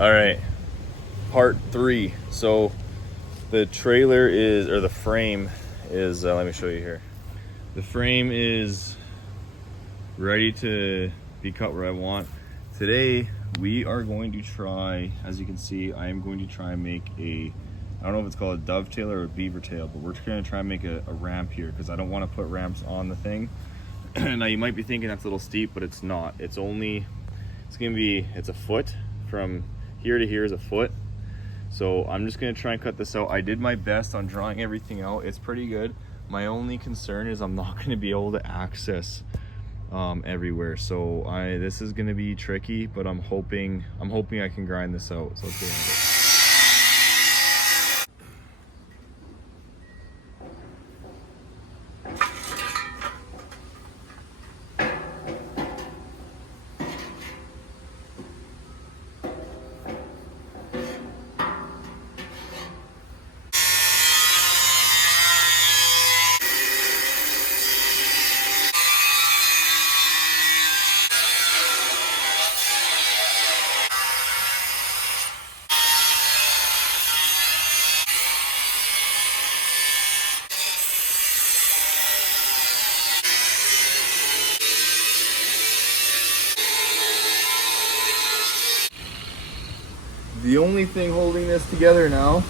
All right, part 3. So the trailer is, or the frame is, let me show you here. The frame is ready to be cut where I want. Today we are going to try, as you can see, I am going to try and make a, I don't know if it's called a dovetail or a beaver tail, but we're going to try and make a ramp here because I don't want to put ramps on the thing. Now you might be thinking that's a little steep, but it's not. It's a foot. From here to here is a foot. So I'm just gonna try and cut this out. I did my best on drawing everything out. It's pretty good. My only concern is I'm not gonna be able to access everywhere. So this is gonna be tricky, but I'm hoping I can grind this out. So let's get into it. The only thing holding this together now,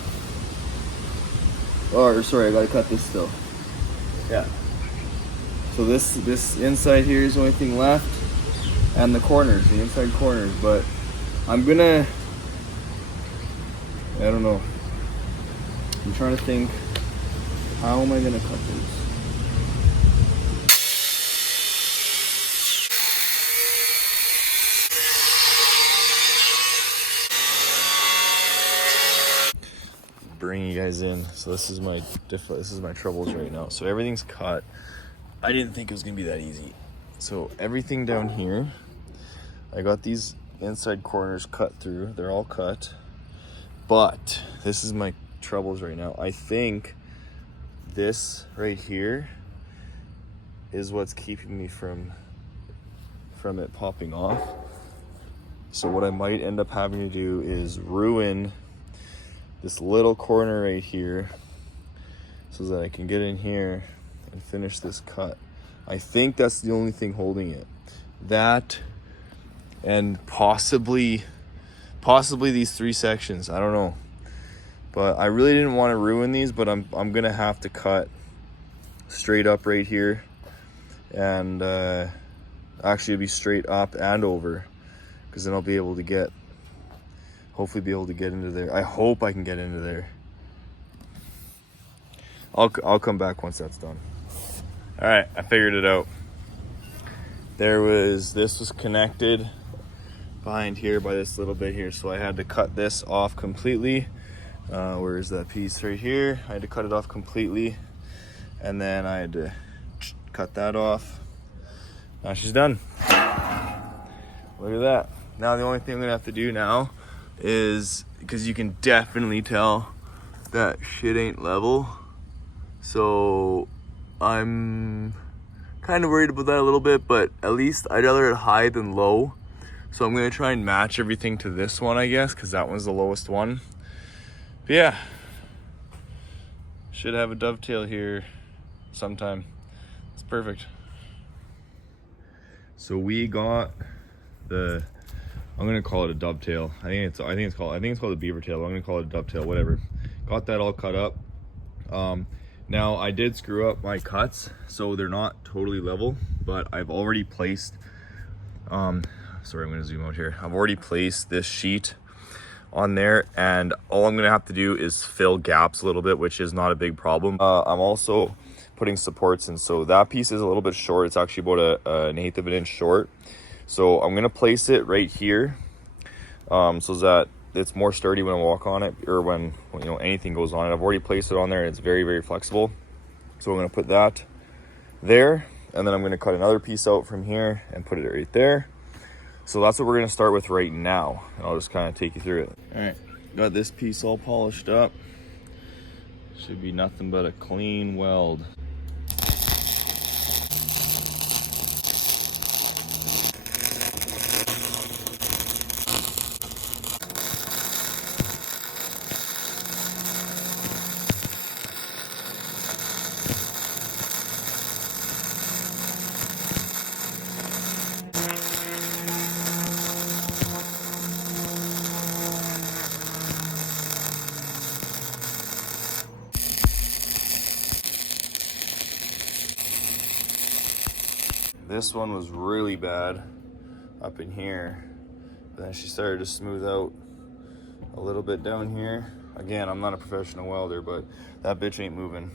or sorry, I gotta cut this still. Yeah. So this inside here is the only thing left, and the corners, the inside corners. But I'm gonna, I don't know. I'm trying to think, how am I gonna cut this? Bring you guys in. So this is my troubles right now. So everything's cut. I didn't think it was gonna be that easy. So everything down here, I got these inside corners cut through. They're all cut. But this is my troubles right now. I think this right here is what's keeping me from it popping off. So what I might end up having to do is ruin this little corner right here so that I can get in here and finish this cut. I think that's the only thing holding it. That and possibly these 3 sections. I don't know. But I really didn't want to ruin these, but I'm gonna have to cut straight up right here, and actually it'll be straight up and over, because then I'll be able to hopefully be able to get into there. I hope I can get into there. I'll come back once that's done. All right, I figured it out. This was connected behind here by this little bit here, so I had to cut this off completely. Where is that piece right here? I had to cut it off completely, and then I had to cut that off. Now she's done. Look at that. Now the only thing I'm gonna have to do now is, because you can definitely tell that shit ain't level, so I'm kind of worried about that a little bit, but at least I'd rather it high than low. So I'm gonna try and match everything to this one, I guess, because that one's the lowest one. But yeah, should have a dovetail here sometime. It's perfect. So we got I'm gonna call it a dovetail. I think it's called a beaver tail, but I'm gonna call it a dovetail, whatever. Got that all cut up. Now I did screw up my cuts, so they're not totally level, but I've already placed, sorry, I'm gonna zoom out here. I've already placed this sheet on there, and all I'm gonna have to do is fill gaps a little bit, which is not a big problem. I'm also putting supports in, so that piece is a little bit short. It's actually about an 1/8 of an inch short. So I'm gonna place it right here, so that it's more sturdy when I walk on it, or when anything goes on it. I've already placed it on there, and it's very, very flexible. So I'm gonna put that there, and then I'm gonna cut another piece out from here and put it right there. So that's what we're gonna start with right now, and I'll just kind of take you through it. All right, got this piece all polished up. Should be nothing but a clean weld. This one was really bad up in here. But then she started to smooth out a little bit down here. Again, I'm not a professional welder, but that bitch ain't moving.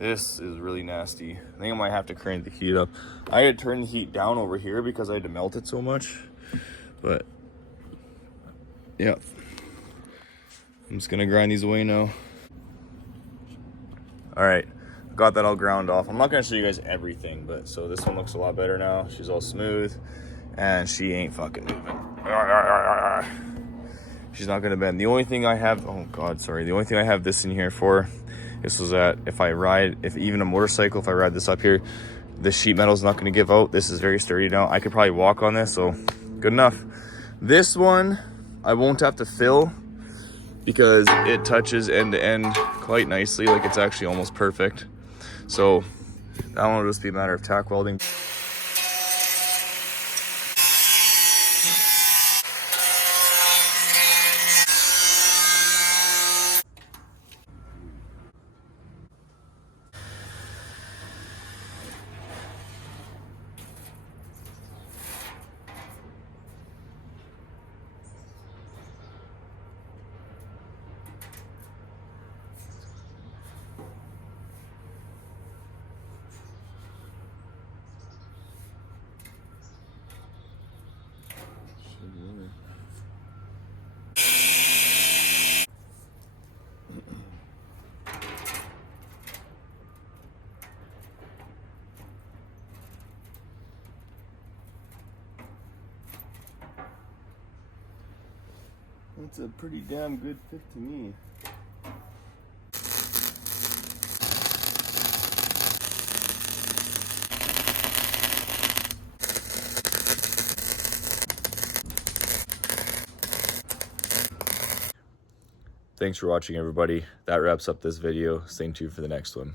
This is really nasty. I think I might have to crank the heat up. I had turned the heat down over here because I had to melt it so much. But, yeah. I'm just gonna grind these away now. All right, got that all ground off. I'm not gonna show you guys everything, but so this one looks a lot better now. She's all smooth, and she ain't fucking moving. She's not gonna bend. The only thing I have, oh God, sorry. The only thing I have this in here for, this was that if I ride, if even a motorcycle, if I ride this up here, the sheet metal is not gonna give out. This is very sturdy now. I could probably walk on this, so good enough. This one, I won't have to fill because it touches end to end quite nicely. Like it's actually almost perfect. So that one will just be a matter of tack welding. That's a pretty damn good fit to me. Thanks for watching, everybody. That wraps up this video. Stay tuned for the next one.